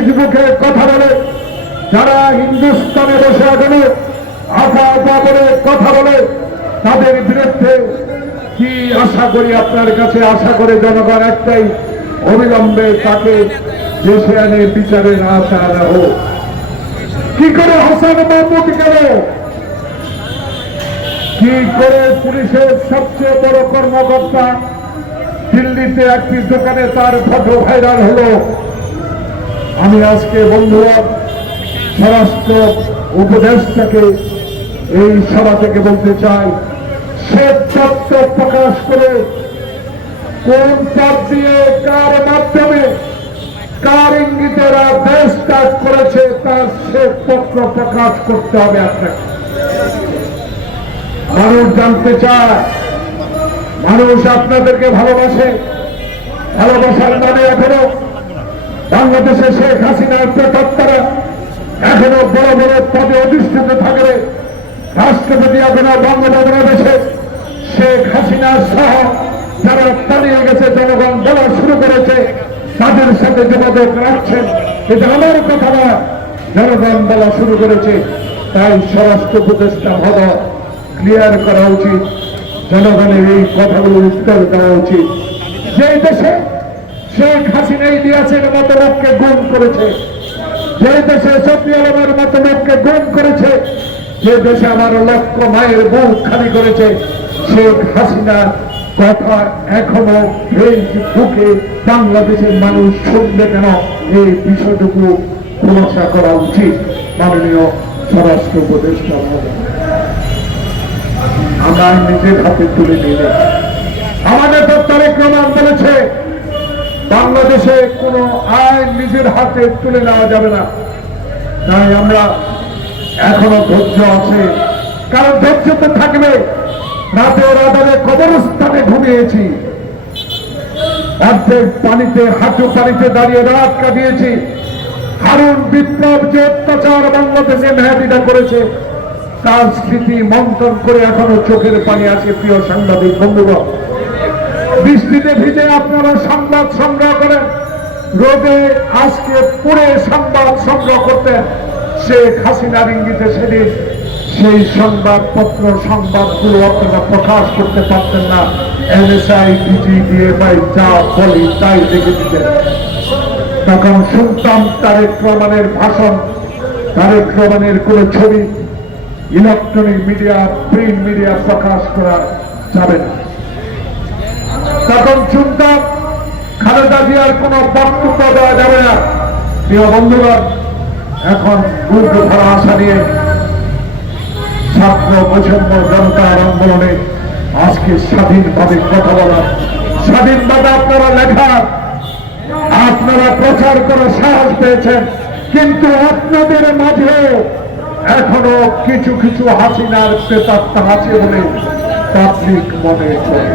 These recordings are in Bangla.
ফেসবুকে কথা বলে, যারা হিন্দুস্তানে বসে এখনও আফা আফা বলে কথা বলে, তাদের বিরুদ্ধে কি আশা করি আপনার কাছে আশা করে জনগণ একটাই, অবিলম্বে তাকে দেশে এনে বিচারের আশা আনা হোক। কি করে হাসান মাহমুদ গেল? কি করে পুলিশের সবচেয়ে বড় কর্মকর্তা দিল্লিতে একটি দোকানে তার ফটো ভাইরাল হলো? আমি আজকে, বন্ধুরা, স্বরাষ্ট্র উপদেশটাকে এই সভা থেকে বলতে চাই, সে তত্ত্ব প্রকাশ করে কোন পথ দিয়ে কার মাধ্যমে, কার ইঙ্গিতেরা দেশ ত্যাগ করেছে, তার সে পত্র প্রকাশ করতে হবে আপনাকে। মানুষ জানতে চায়, মানুষ আপনাদেরকে ভালোবাসে, ভালোবাসার নামে এখনও বাংলাদেশে শেখ হাসিনার প্রেতাত্মারা এখনও বড় বড় পদে অধিষ্ঠিত থাকবে রাষ্ট্রপতি এখনও বঙ্গভবনে বসে শেখ হাসিনা সহ যারা পালিয়ে গেছে, জনগণ বলা শুরু করেছে, তাদের সাথে যোগাযোগ রাখছেন। এটা আমার কথা না, জনগণ বলা শুরু করেছে। তাই স্বরাষ্ট্র উপদেষ্টা হওয়া ক্লিয়ার করা উচিত। জনগণের এই কথাগুলোর উত্তর দেওয়া উচিত। যে দেশে শেখ হাসিনা ইতিহাসের মতো লোককে গুম করেছে। যে দেশে সফি আলমের মতো লোককে গুম করেছে, যে দেশে আমার লক্ষ মায়ের বুক খালি করেছে, শেখ হাসিনার কথা এখনও ফেসবুকে বাংলাদেশের মানুষ শুনবে কেন? এই বিষয়টুকু খোলাসা করা উচিত মাননীয় স্বরাষ্ট্র উপদেষ্টা আমরা নিজের হাতে তুলে নিলে আমাদের তো তারেক রহমান বলেছে বাংলাদেশে কোনো আইন নিজের হাতে তুলে নেওয়া যাবে না। তাই আমরা এখনও ধৈর্য আছে। কারণ ধৈর্য তো থাকবে। রাতে রাতে কবরস্থানে ঘুমিয়েছি। অর্ধেক পানিতে, হাঁটু পানিতে দাঁড়িয়ে রাত কাটিয়েছি। হারুন বিপ্লব যে অত্যাচার বাংলাদেশে মেহাদিটা করেছে, তার স্মৃতি মন্থন করে এখনও চোখের পানি আছে, প্রিয় সাংবাদিক বন্ধুগণ। বৃষ্টিতে ভিজে আপনারা সংবাদ সংগ্রহ করেন। রোদে আজকে পুরে সংবাদ সংগ্রহ করতেন শেখ হাসিনার ইঙ্গিতে সেদিন। সেই সংবাদপত্র, সংবাদগুলো আপনারা প্রকাশ করতে পারতেন না। এনএসআই ডিজি ডিএফআই যা বলি তাই দেখে দিতেন। তখন শুনতাম তারেক রহমানের ভাষণ। তারেক রহমানের কোন ছবি ইলেকট্রনিক মিডিয়া, প্রিন্ট মিডিয়া প্রকাশ করা যাবে না। তখন শুনতাম খালেদা জিয়ার কোন বক্তব্য দেওয়া যাবে না। প্রিয় বন্ধুগণ, এখন গুরুত্ব ধরা আশা নিয়ে ছাত্র বৈষম্য জনতার আন্দোলনে আজকে স্বাধীনভাবে কথা বলা। স্বাধীনভাবে আপনারা লেখা, আপনারা প্রচার করে সাহস পেয়েছেন, কিন্তু আপনাদের মাঝেও এখনও কিছু কিছু হাসিনার প্রেতাত্মা আছে বলে পাবলিক মনে করে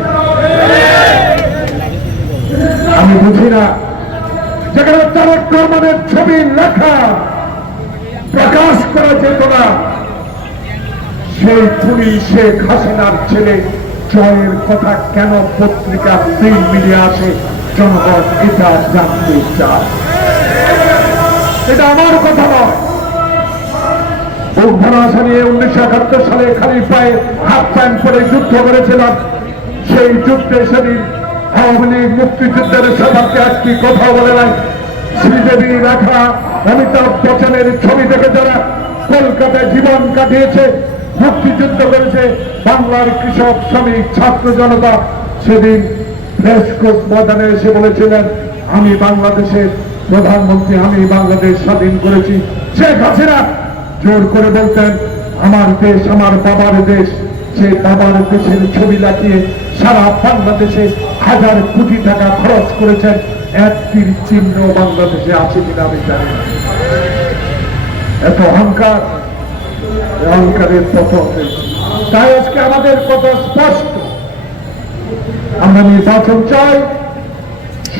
আমি বুঝি না। যেখানে তারেক রহমানের ছবি লেখা, প্রকাশ করা যেত না, সেই পুলিশ শেখ হাসিনার ছেলে জয়ের কথা কেন পত্রিকা প্রিন্ট মিডিয়া আসে? জনগণ এটা জানতে চায়। এটা আমার কথা নয়। আশা নিয়ে উনিশশো একাত্তর সালে খালি পায়ে হাত প্যান্ট পরে যুদ্ধ করেছিলাম। সেই যুদ্ধে সেদিন আওয়ামী মুক্তিযুদ্ধের একটি কথা বলে নাই। শ্রীদেবী রাখা অমিতাভ বচ্চনের ছবি দেখে যারা কলকাতায় জীবন কাটিয়েছে, মুক্তিযুদ্ধ করেছে, বাংলার কৃষক, শ্রমিক, ছাত্র জনতা সেদিন ময়দানে এসে বলেছিলেন, আমি বাংলাদেশের প্রধানমন্ত্রী, আমি বাংলাদেশ স্বাধীন করেছি। শেখ হাসিনা জোর করে বলতেন, আমার দেশ, আমার বাবার দেশ। সেই বাবার দেশের ছবি লাগিয়ে সারা বাংলাদেশে হাজার কোটি টাকা খরচ করেছেন একটির চিহ্ন বাংলাদেশে আছে কিনা আমি জানি এত অহংকার অহংকারের পতন হয়েছে। তাই আজকে আমাদের কথা স্পষ্ট আমরা নির্বাচন চাই,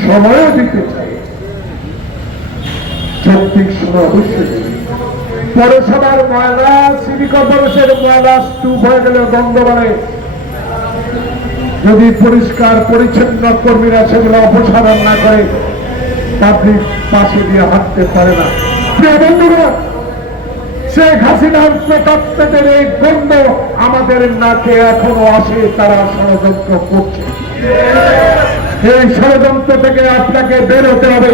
সময়ও দিতে চাই যৌক্তিক সময় অবশ্যই। পৌরসভার ময়লা সিটি কর্পোরেশনের ময়লা, স্তূপ হয়ে গেলে গন্ধ বাড়ে যদি পরিষ্কার পরিচ্ছন্ন কর্মীরা সেগুলো অপসারণ না করে, পাবলিক পাশে দিয়ে হাঁটতে পারে না। প্রিয় বন্ধুরা, শেখ হাসিনার এই গন্ধ আমাদের নাকে এখনও আসে, তারা ষড়যন্ত্র করছে। এই ষড়যন্ত্র থেকে আপনাকে বেরোতে হবে,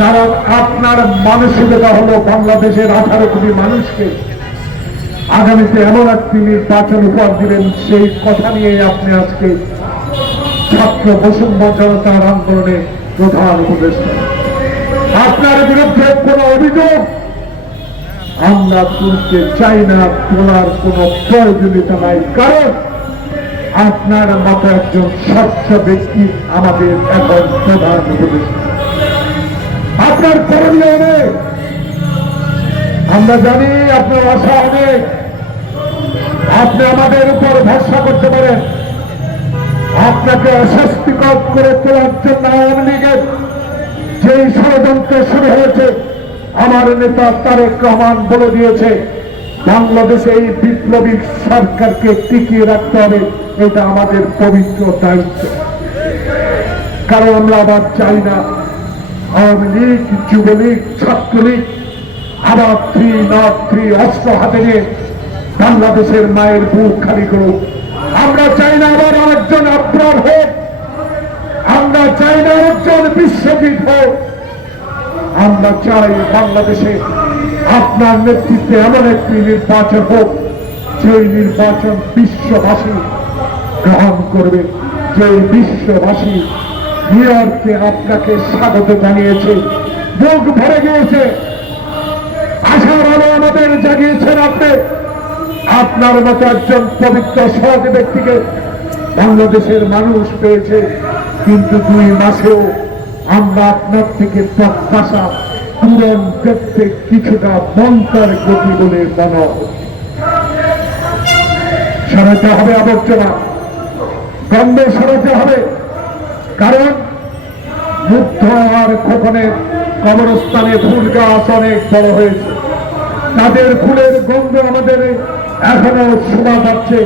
কারণ আপনার মানসিকতা হলো বাংলাদেশের আঠারো কোটি মানুষকে আগামীতে এমন একটি নির্বাচন উপহার দিবেন, সেই কথা নিয়ে আপনি আজকে ছাত্র বসুন্ধ জনতার আন্দোলনে প্রধান উপদেষ্টা। আপনার বিরুদ্ধে কোন অভিযোগ? আমরা তুলতে চাই না, তোলার কোন প্রয়োজনীয়তা নাই। কারণ আপনার মতো একজন স্বচ্ছ ব্যক্তি আমাদের এখন প্রধান উপদেষ্টা। আপনার করণীয় আমরা জানি আপনার আশা অনেক আপনি আমাদের উপর ভরসা করতে পারেন। আপনাকে অস্বস্তিকর করে তোলার জন্য আওয়ামী লীগের যেই ষড়যন্ত্র শুরু হয়েছে, আমার নেতা তারেক রহমান বলে দিয়েছে, বাংলাদেশে এই বিপ্লবী সরকারকে টিকিয়ে রাখতে হবে। এটা আমাদের পবিত্র দায়িত্ব। কারণ আমরা আবার চাই না আওয়ামী লীগ, যুবলীগ, ছাত্রলীগ নট থ্রি অস্ত্র হাতে নিয়ে বাংলাদেশের মায়ের বুক খালি করুক। আমরা চাই না আবার আরেকজন আব্রার হোক। আমরা চাই না আরেকজন বিশ্বজিৎ হোক। আমরা চাই বাংলাদেশে আপনার নেতৃত্বে এমন একটি নির্বাচন হোক সেই নির্বাচন বিশ্ববাসী গ্রহণ করবে। যে বিশ্ববাসী নিউ ইয়র্কে আপনাকে স্বাগত জানিয়েছে। বুক ভরে গিয়েছে। আশার আলো আমাদের জাগিয়েছেন আপনি। আপনার মতো একজন পবিত্র সৎ ব্যক্তিকে বাংলাদেশের মানুষ পেয়েছে। কিন্তু দুই মাসেও আমরা আপনার থেকে প্রত্যাশা পূরণ করতে কিছুটা মন্ত্রের গতি বলে মনে। সরাতে হবে আবর্জনা। গন্ধ সরাতে হবে। কারণ মুগ্ধ আর খোকনের কবরস্থানে ফুল গাছ অনেক বড় হয়েছে। তাদের ফুলের গন্ধ আমাদের এখনও শোনা যাচ্ছে।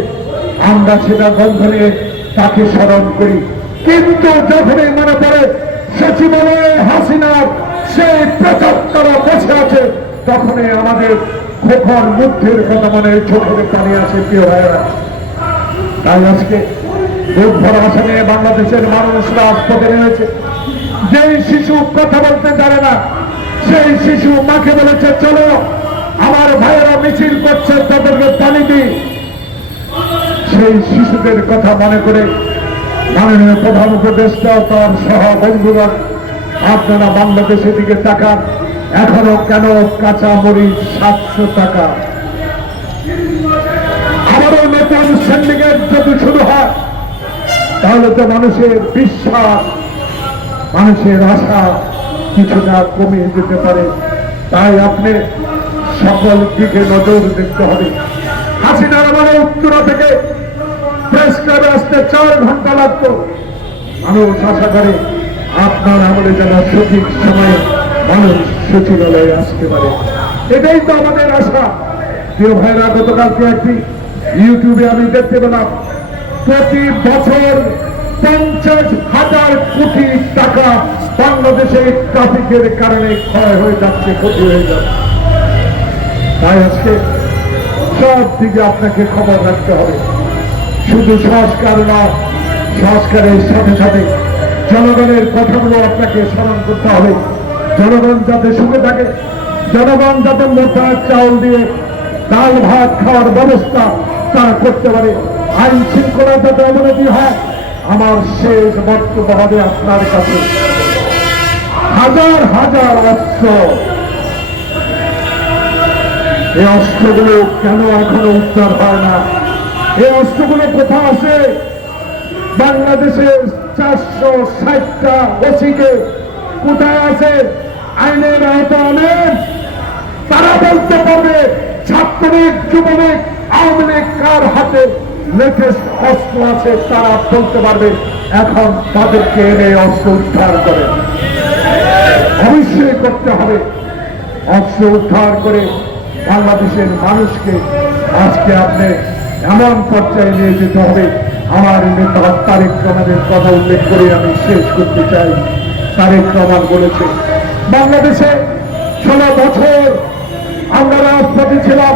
আমরা সেটা গন্ধ নিয়ে তাকে স্মরণ করি। কিন্তু যখনই মনে পড়ে, সচিবালয়ে হাসিনার সেই প্রচত্তরা বসে আছে, তখনই আমাদের খোকন মুক্তির কথা মনে চোখে পানি আসে, প্রিয় ভাইয়েরা। তাই আজকে বুক ভরা আশা নিয়ে বাংলাদেশের মানুষ রাজপথে নেমেছে যেই শিশু কথা বলতে জানে না, সেই শিশু মাকে বলেছে, চলো আমার ভাইয়েরা মিছিল করছে, তাদেরকে পানি দিই সেই শিশুদের কথা মনে করে মাননীয় প্রধান উপদেষ্টা তার সহ বন্ধুরা আপনারা বাংলাদেশের দিকে তাকান। এখনও কেন কাঁচা মরিচ সাতশো টাকা? আবারও নতুন সিন্ডিকেট যদি শুরু হয়, তাহলে তো মানুষের বিশ্বাস, মানুষের আশা কিছুটা কমিয়ে যেতে পারে। তাই আপনি সকল দিকে নজর দেখতে হবে। হাসিনার মানে উত্তরা থেকে প্রেস ক্লাবে আসতে চার ঘণ্টা লাগতো। মানুষ আশা করে আপনার আমলে যেন সঠিক সময়ে মানুষ সচিবালয়ে আসতে পারে। এটাই তো আমাদের আশা। প্রিয় ভাইরা, গতকালকে একটি ইউটিউবে আমি দেখতে পেলাম, প্রতি বছর পঞ্চাশ হাজার কোটি টাকা বাংলাদেশে ট্রাফিকের কারণে ক্ষয় হয়ে যাচ্ছে, ক্ষতি হয়ে যাচ্ছে। তাই আজকে সব দিকে আপনাকে খবর রাখতে হবে। শুধু সংস্কার না, সংস্কারের সাথে সাথে জনগণের কথাগুলো আপনাকে স্মরণ করতে হবে। জনগণ যাতে সুখে থাকে, জনগণ যাতে মোটা চাউল দিয়ে ডাল ভাত খাওয়ার ব্যবস্থা তারা করতে পারে। আইন শৃঙ্খলা যাতে অবনতি হয়, আমার শেষ বক্তব্য হবে আপনার কাছে। হাজার হাজার অস্ত্র এই অস্ত্রগুলো কেন এখনও উদ্ধার হয় না? এই অস্ত্রগুলো কোথাও আছে? বাংলাদেশের চারশো ষাটটা ওসিকে কোথায় আছে? আইনের আনেন তারা বলতে পারবে, ছাত্রলীগ, যুবলীগ, আওয়ামী লীগ কার হাতে লেটেস্ট অস্ত্র আছে তারা বলতে পারবে, এখন তাদেরকে এনে অস্ত্র উদ্ধার করে। অবশ্যই করতে হবে। অস্ত্র উদ্ধার করে বাংলাদেশের মানুষকে আজকে আপনি এমন পর্যায়ে নিয়ে যেতে হবে। আমার নেতা তারেক রহমানের কথা উল্লেখ করে আমি শেষ করতে চাই। তারেক রহমান বলেছে বাংলাদেশে ষোলো বছর আমরা রাজপথে ছিলাম।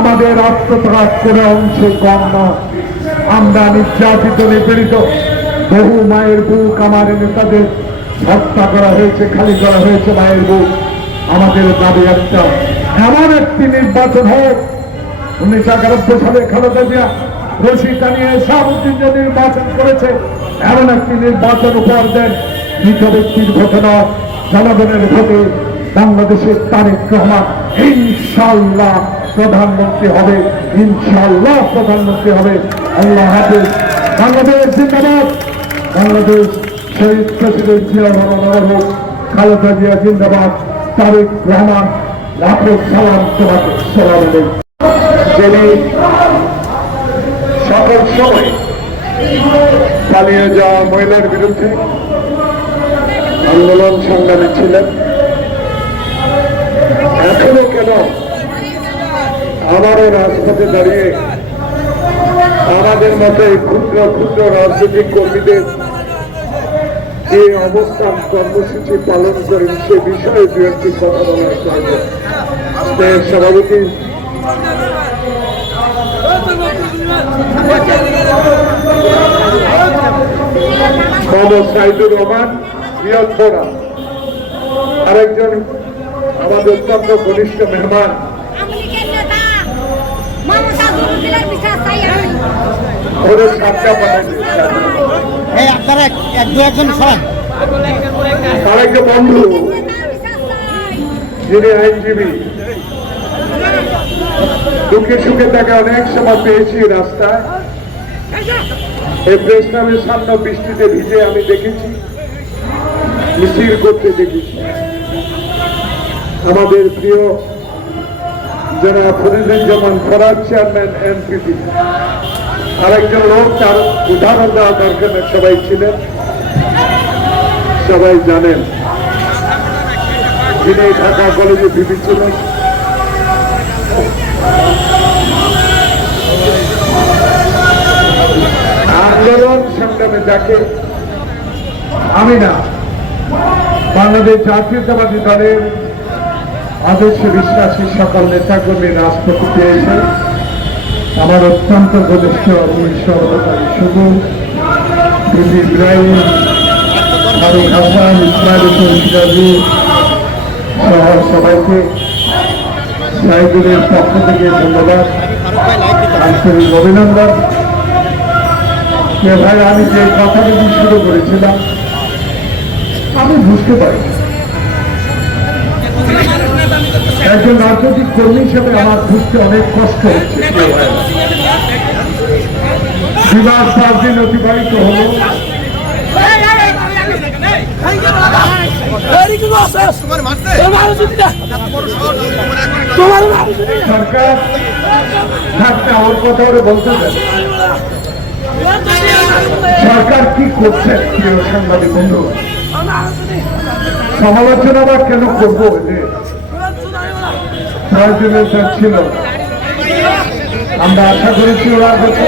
আমাদের আত্মত্যাগ কোনো অংশে কম নয় আমরা নির্যাতিত, নিপীড়িত। বহু মায়ের বুক আমার নেতাদের হত্যা করা হয়েছে, খালি করা হয়েছে মায়ের বুক। আমাদের দাবি একটা এমন একটি নির্বাচন হোক উনিশশো একানব্বই সালে খালেদা জিয়া রশি টানিয়ে শাহাবুদ্দিন যে নির্বাচন করেছে, এমন একটি নির্বাচন উপহার দেন মৃত ব্যক্তির ঘটনা জনগণের ভোটে বাংলাদেশের তারেক রহমান। ইনশাল্লাহ প্রধানমন্ত্রী হবে ইনশাল্লাহ প্রধানমন্ত্রী হবে। আল্লাহ হাফেজ। বাংলাদেশ জিন্দাবাদ। বাংলাদেশ শহীদ প্রেসিডেন্ট জিয়া রহমান, খালেদা জিয়া জিন্দাবাদ। তারেক রহমান সকল সময় পালিয়ে যাওয়া মহিলার বিরুদ্ধে আন্দোলন সংগ্রামে ছিলেন। এখনও কেন আমারও রাজপথে দাঁড়িয়ে আমাদের মতো এই ক্ষুদ্র ক্ষুদ্র রাজনৈতিক কর্মীদের যে অবস্থান কর্মসূচি পালন করেন, সে বিষয়ে দু একটি কথা বলার চাইব সভাপতি মোহাম্মদ সাইদুর রহমান ফোরা আরেকজন আমাদের অত্যন্ত ঘনিষ্ঠ মেহমান। আপনারা এক- এক দু একজন সরান। আরেকজন বন্ধু যিনি আইনজীবী। দুঃখে সুখে তাকে অনেক সময় পেয়েছি রাস্তায়। এই সামনে বৃষ্টিতে ভিজে আমি দেখেছি, মিছিল করতে দেখেছি। আমাদের প্রিয় যারা ফরিদুজ্জামান ফরাজ চেয়ারম্যান এনপিপি আরেকজন লোক তার উদাহরণ দেওয়া সবাই ছিলেন। সবাই জানেন যিনি ঢাকা কলেজে ছিলেন। আন্দোলন সংগ্রামে যাকে আমি না। বাংলাদেশ জাতীয়তাবাদী দলের আদর্শ বিশ্বাসী সকল নেতাকর্মী রাজপথে পেয়েছে। আমার অত্যন্ত ঘনিষ্ঠ সহকারী শুধু বিপি ইব্রাহিম ফারুক হাসান, ইসমাইল সহ সবাইকে সাইদুলের পক্ষ থেকে ধন্যবাদ। আন্তরিক অভিনন্দন। ভাই আমি যে কথাগুলি শুরু করেছিলাম আমি বুঝতে পারি একজন রাজনৈতিক কর্মী হিসেবে আমার বুঝতে অনেক কষ্ট হচ্ছে। বিবাদ পাঁচ দিন অতিবাহিত হলো সরকার থাকতে আমার কথা ওরা বলতে। সরকার কি করছে, প্রিয় সাংবাদিক বন্ধু? সমালোচনা বা কেন করব? যে প্রয়োজনীয়তা ছিল। আমরা আশা করেছি ওরা হচ্ছে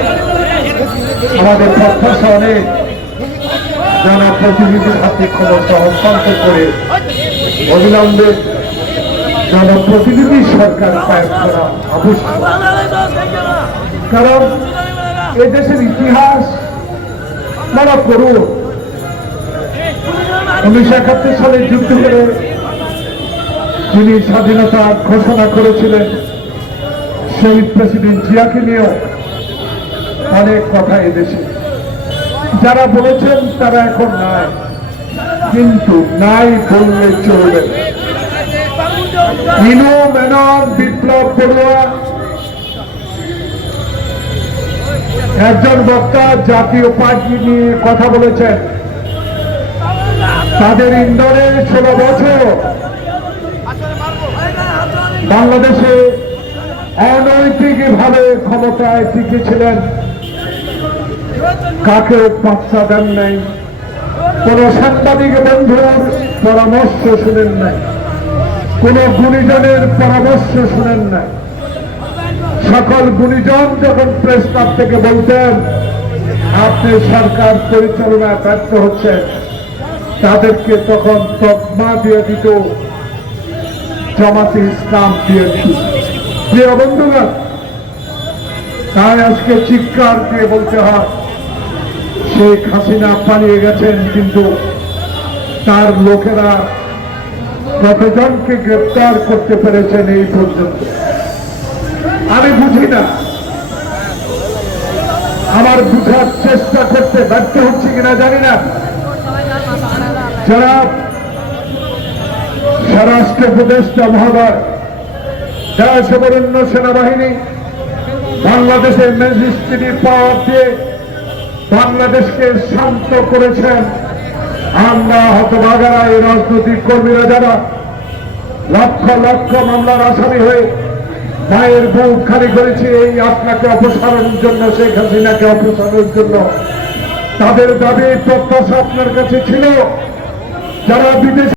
আমাদের প্রত্যাশা অনেক। জনপ্রতিনিধির হাতে ক্ষমতা হস্তান্তর করে অবিলম্বে জনপ্রতিনিধি সরকার কায়েম করা আবশ্যক। কারণ এ দেশের ইতিহাস বড় করুন উনিশশো একাত্তর সালে যুদ্ধ করে যিনি স্বাধীনতা ঘোষণা করেছিলেন, শহীদ প্রেসিডেন্ট জিয়াকে নিয়েও অনেক কথা এদেশে যারা বলেছেন তারা এখন নাই, কিন্তু নাই বললে চলবে। ইনো মেনন বিপ্লব বড়ুয়া একজন বক্তা জাতীয় পার্টি নিয়ে কথা বলেছেন। তাদের ইন্দোরে ষোলো বছর। বাংলাদেশে অনৈতিক ভাবে ক্ষমতায় টিকে ছিলেন কাকেও পাত্তা দেন নাই? কোন সাংবাদিক বন্ধুর পরামর্শ শুনেন নাই? কোন গুণীজনের পরামর্শ শুনেন নাই? সকল গুণীজন যখন প্রেস ক্লাব থেকে বলতেন, আপনি সরকার পরিচালনায় ব্যর্থ হচ্ছেন। তাদেরকে তখন তকমা দিয়ে দিত, জামাতে ইসলাম দিয়ে দিত। প্রিয় বন্ধুগণ তাই আজকে চিৎকার দিয়ে বলতে হয়, শেখ হাসিনা পালিয়ে গেছেন কিন্তু তার লোকেরা কতজনকে গ্রেপ্তার করতে পেরেছেন এই পর্যন্ত? বুঝি না আমার বুঝার চেষ্টা করতে ব্যর্থ হচ্ছে কিনা জানি না। যারা স্বরাষ্ট্র উপদেষ্টা মহোদয় যারা সবরণ্য সেনাবাহিনী, বাংলাদেশের ম্যাজিস্ট্রেটি পাওয়ার দিয়ে বাংলাদেশকে শান্ত করেছেন। আমরা হতভাগারা এই রাজনৈতিক কর্মীরা যারা লক্ষ লক্ষ মামলার আসামি হয়ে মায়ের বুক খালি করেছে এই আপনাকে অপসারণের জন্য, শেখ হাসিনাকে অপসারণের জন্য। তাদের দাবি প্রত্যাশা আপনার কাছে ছিল? যারা বিদেশে